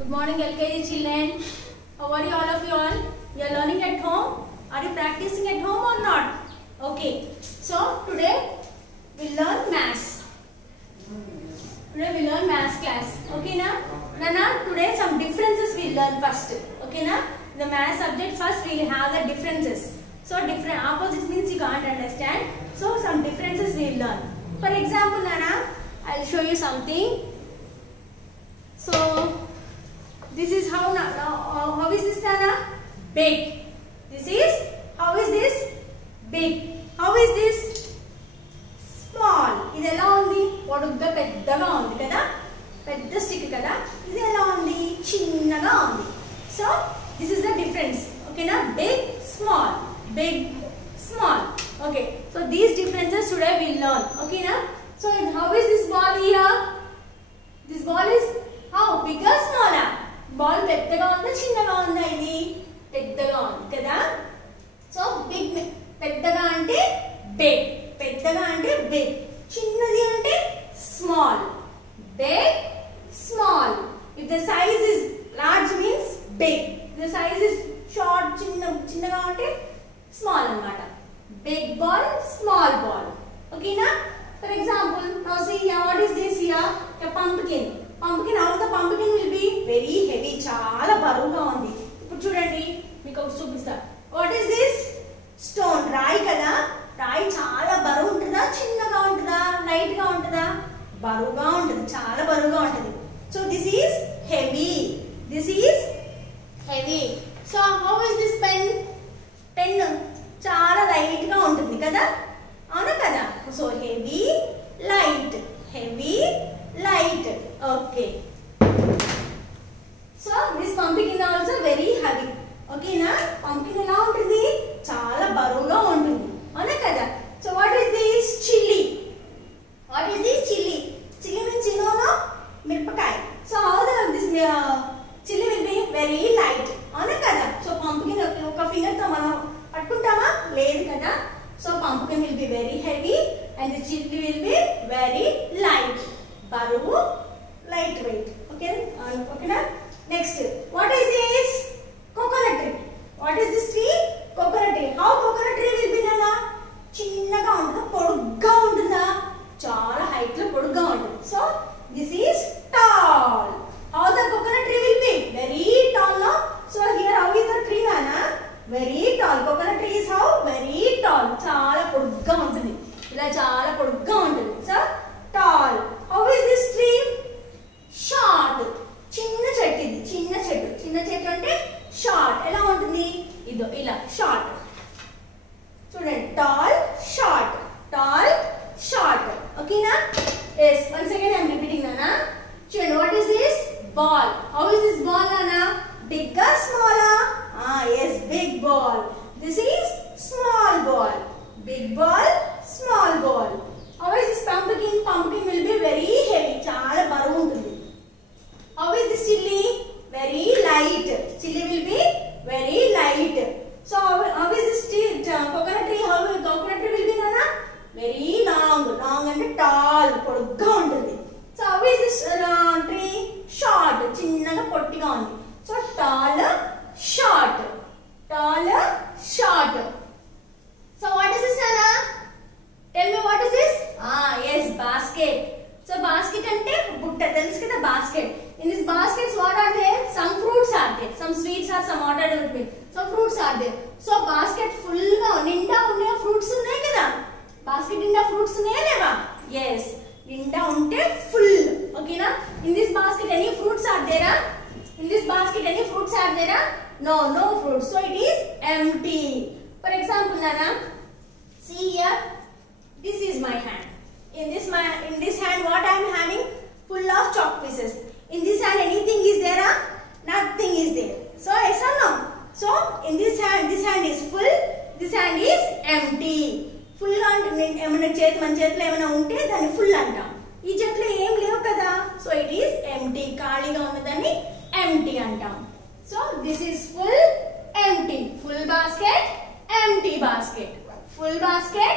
Good morning LKG children. How are you all of you all? You are learning at home? Are you practicing at home or not? Okay. So today we learn maths. Today we learn maths class. Okay na? Nana, today some differences we learn first. Okay na? The maths subject first we will have the differences. So different opposites means you can't understand. So some differences we will learn. For example, Nana, I will show you something. So this is how is this, Nana? Big. This is how is this? Big. How is this? Small. ఇది ఎలా ఉంది? పొడుగ్గా పెద్దగా ఉంది కదా? పెద్ద stick కదా? ఇది ఎలా ఉంది? చిన్నగా ఉంది. So this is the difference. Okay na? Big, small. Big, small. Okay. So these differences today we learn. Okay na? So how is this ball here? This ball is how? Big or smaller? Ball పెద్దగా ఉందా చిన్నగా ఉందా? ఇది పెద్దగా ఉంది కదా? So big పెద్దగా అంటే బిగ్, పెద్దగా అంటే బిగ్, చిన్నది అంటే small. Big, small. If the size is large means big. If the size is short, చిన్నగా అంటే స్మాల్ అన్నమాట. Big ball, small ball. Okay na? For example, now see here, what is this here? A pumpkin. Pumpkin, how the pumpkin will be very heavy, చాలా బరువుగా ఉంది. ఇప్పుడు చూడండి మీకు ఒకటి చూపిస్తా. What is this? Stone. రాయి కదా? రాయి చాలా బరువు ఉంటుందా చిన్నగా ఉంటుందా లైట్ గా ఉంటుందా? బరువుగా ఉంటుంది, చాలా బరువుగా ఉంటుంది. So this is heavy. This is heavy. So how is this pen? Pen చాలా లైట్ గా ఉంటుంది కదా? అవునా కదా? So heavy, light. Heavy, light. Okay. So this pumpkin also very heavy. Okay na? Pumpkin ఎలా ఉంటుంది? చాలా బరువుగా ఉంటుంది. అవునా కదా? So what is this? Chili. What is this? Chili. Chili means you know no? మిరపకాయ. So how this chili will be very light. అవునా కదా? So pumpkin ఒక ఫింగర్ తో మనం పట్టుకుంటామా? లేదు కదా? So pumpkin will be very heavy and the chili will be very light. బరువు, light weight. Okay? Okay na? Next, what is this? Coconut tree. What is this tree? Coconut tree. How coconut tree will be nana? చిన్నగా ఉంటుందా పొడుగ్గా ఉంటుందా? చాలా height లో పొడుగ్గా ఉంటుంది. So this is tall. How the coconut tree will be? Very tall, no? So here how is the tree nana? Very tall. Coconut tree is how? Very tall. చాలా పొడుగ్గా ఉంటుంది. ఇలా చాలా పొడుగ్గా ఉంటుంది. So tall. How is this tree? Short. చిన్న చెట్టు ఇది, చిన్న చెట్టు. చిన్న చెట్టు అంటే షార్ట్. ఎలా ఉంటుంది? ఇదో ఇలా షార్ట్. చూడండి, టాల్, షార్ట్, టాల్, షార్ట్. ఓకేనా? yes, once again I am repeating nana. చూడండి, what is this? Ball. How is this ball nana? Big or smaller? Yes, big ball. This is small ball. Big ball, small ball. How is this pumpkin? Pumpkin will be very heavy. చాలా బరువు ఉంటుంది. How is this chili? Very light. Chili will be very light. So how is this coconut tree? How coconut tree will be nana? Very long. Long and tall. పొడుగ్గా ఉంటుంది. So how is this tree? Short. చిన్నగా పొట్టిగా ఉంది. So tall, short. Tall, short. So what is this nana? Tell me what is this? Yes, basket. So basket ante butta telusu kada basket. In this baskets what are there? Some fruits are there. Some sweets are some water with me. Some fruits are there. So basket full ga ninda unna fruits unnai kada? Basket ninda fruits unnaya leva? Yes. Ninda unte full. Okay na? In this basket any fruits are there? In this basket any fruits are there? No, no fruits. So it is empty. For example nana, see here. This is my hand. In this hand what I am having? Full of chalk pieces. In this hand anything is there? Nothing is there. So yes or no? So in this hand is full. This hand is empty. Full అంటే ఏమైనా మన చేతిలో ఏమైనా ఉంటే దాన్ని full అంటాం. ఈ చేతిలో ఏం లేవు కదా? So it is empty. ఖాళీగా ఉన్నదాన్ని empty అంటాం. So this is full, empty. Full basket, empty basket. Full basket,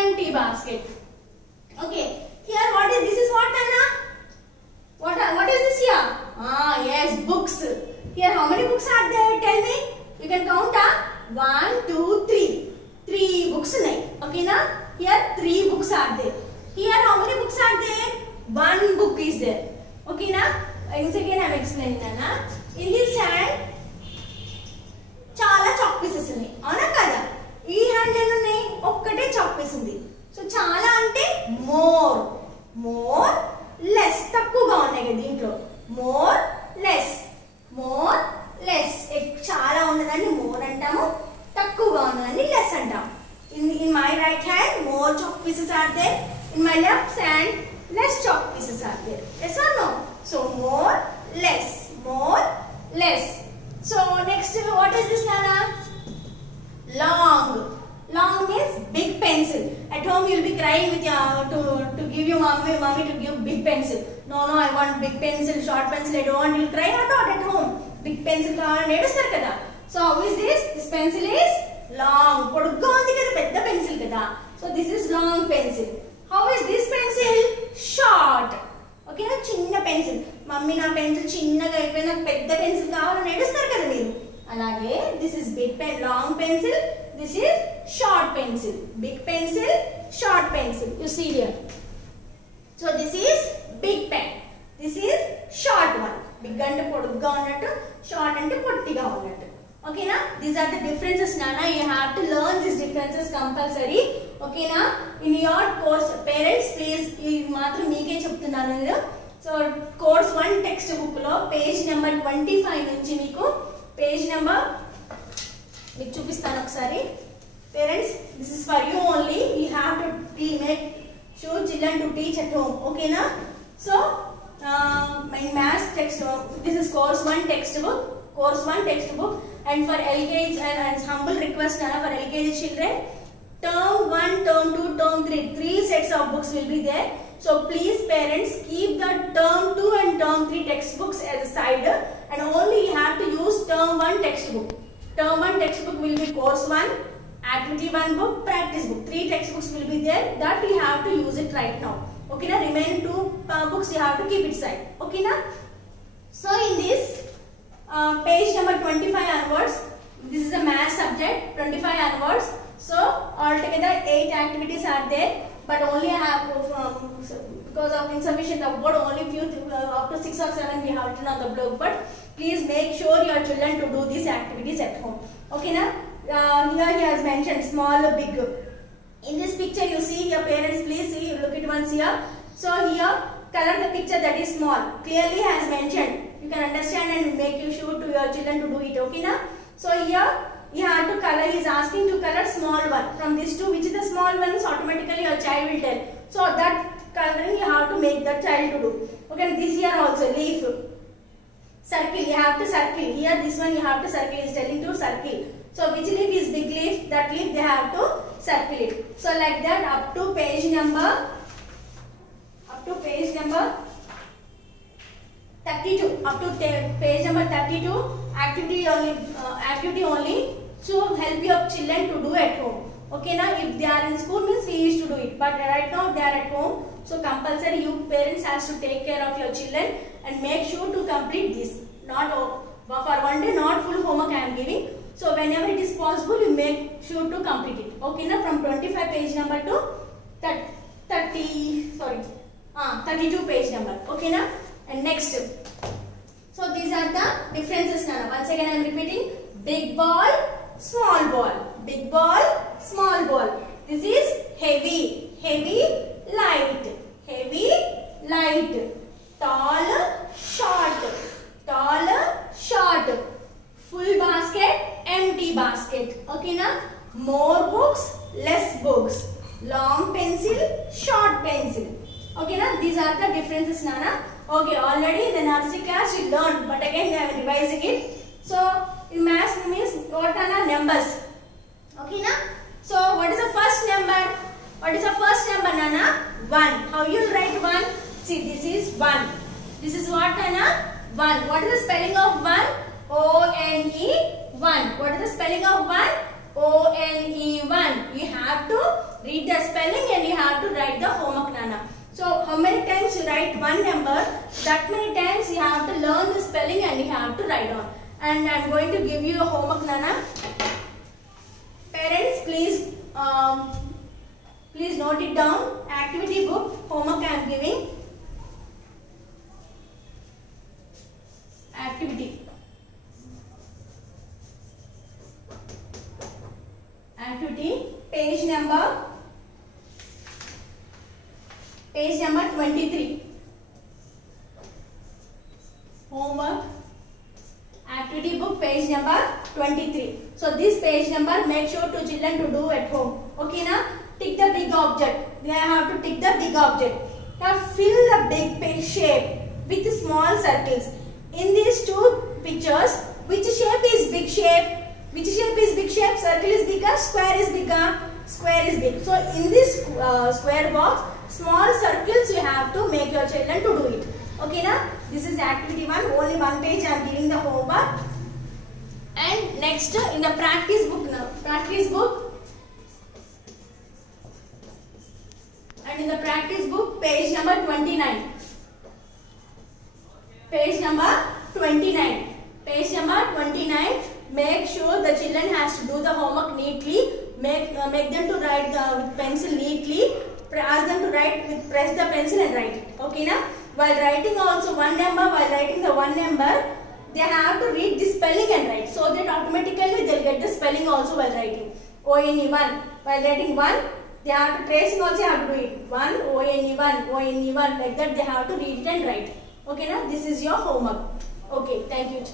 empty basket. Okay, here what is this? Is what nana? What is this here? Yes, books. Here how many books are there? Tell me. You can count 1, 2, 3. 3 books. Okay na? Here 3 books are there. Here how many books are there? 1 book is there. Okay na? Once again I am explaining na. In this hand చాలా chalk pieces ఉన్నాయి అవునా కదా ఈ hand ఏమున్నాయి ఒక్కటే chalk piece ఉంది so చాలా అంటే మోర్ మోర్ లెస్ తక్కువగా ఉన్నాయి కదా దీంట్లో మోర్ లెస్ చాలా ఉన్నదాన్ని మోర్ అంటాము తక్కువగా ఉన్నదాన్ని లెస్ అంటాం in my right hand more chalk pieces are there in my left hand less chalk pieces are there yes or no so more less so next what is this Nana long means big pencil at home you will be crying with to give your mommy to give big pencil no I want big pencil short pencil I don't want you will cry or not at home big pencil kavalani edustar kada so how is this pencil is long పొడుగ్గా ఉంది కదా పెద్ద pencil కదా so this is long pencil how is this pencil short okay నా చిన్న pencil mummy నా pencil చిన్నగా అయిపోయిన పెద్ద పెన్సిల్ కావాలని ఏడుస్తారు కదా మీరు అలాగే this is big pen long pencil this is short pencil big pencil short pencil you see here so this is big pen this is short one big అంటే పొడుగ్గా ఉన్నట్టు short అంటే పొట్టిగా ఉన్నట్టు okay na these are the differences nana you have to learn these differences compulsory okay na in your course parents please ee matram meeke cheptunnanu nenu so course 1 text book lo page number 25 nunchi meeku page number meeku chupistanu okasari parents this is for you only you have to make sure children to teach at home okay na so my math text this is course 1 textbook and for LKG and humble request Nana for LKG children term 1 term 2 term 3 sets of books will be there so please parents keep the term 2 and term 3 textbooks as a side and only you have to use term 1 textbook will be course 1 activity 1 book practice book 3 textbooks will be there that you have to use it right now okay na remaining 2 books you have to keep it side okay na so in this page number 25 onwards this is a math subject 25 onwards so altogether 8 activities are there but only I have because of insufficient of board only few up to 6 or 7 we have written on the blog but please make sure your children to do these activities at home okay na here he has mentioned small big in this picture you see your parents please see look at once here so here color the picture that is small clearly has mentioned you can understand and make you sure to your children to do it okay na so here you have to color he is asking to color small one from these two which is the small one is automatically your child will tell so that coloring you have to make the child to do okay this here also leaf circle you have to circle here this one you have to circle is telling to circle so which leaf is big leaf that leaf they have to circle it so like that up to page number 32 up to page number 32 activity only to help your children to do at home okay now if they are in school means we used to do it but right now they are at home so compulsory you parents has to take care of your children and make sure to complete this not for one day not full homework I am giving so whenever it is possible you make sure to complete it okay now from 25 page number to 32 page number okay na and next so these are the differences Nana once again I am repeating big ball small ball this is heavy light tall short full basket empty basket okay na more books less books long pencil short pencil okay na these are the differences Nana okay already in the nursery class you learned but again I am revising it so in math means what are the numbers okay na so what is the first number Nana 1 how you will write 1 see this is 1 this is what Nana 1 what is the spelling of 1 O-N-E 1 what is the spelling of 1 O-N-E 1 you have to read the spelling and you have to write the homework Nana so how many times you write one number that many times alphabets, you have to learn the spelling and you have to write down. And I am going to give you a homework, Nana. Parents, please note it down. Activity book homework I am giving. Activity page number 23. Homework activity book page number 23. So this page number make sure to children to do at home. Okay na? Tick the big object. They have to tick the big object. Now fill the big shape with small circles. In these two pictures, which shape is big shape? Which shape is big shape? Circle is bigger, square is bigger, square is big. So in this square box, small circles you have to make your children to do it. Okay na? This is activity 1. Only one page I am giving the homework. And next in the practice book now. Practice book. And in the practice book page number 29. Page number 29. Page number 29. Make sure the children has to do the homework neatly. Make them to write with pencil neatly. Ask them to write with press the pencil and write it. Okay na? While writing also while writing the one number, they have to read the spelling and write. So that automatically they will get the spelling also while writing. ONE1. While writing 1, they have to tracing also have to do it. 1, ONE1, ONE1. Like that they have to read it and write. Okay na? This is your homework. Okay, thank you.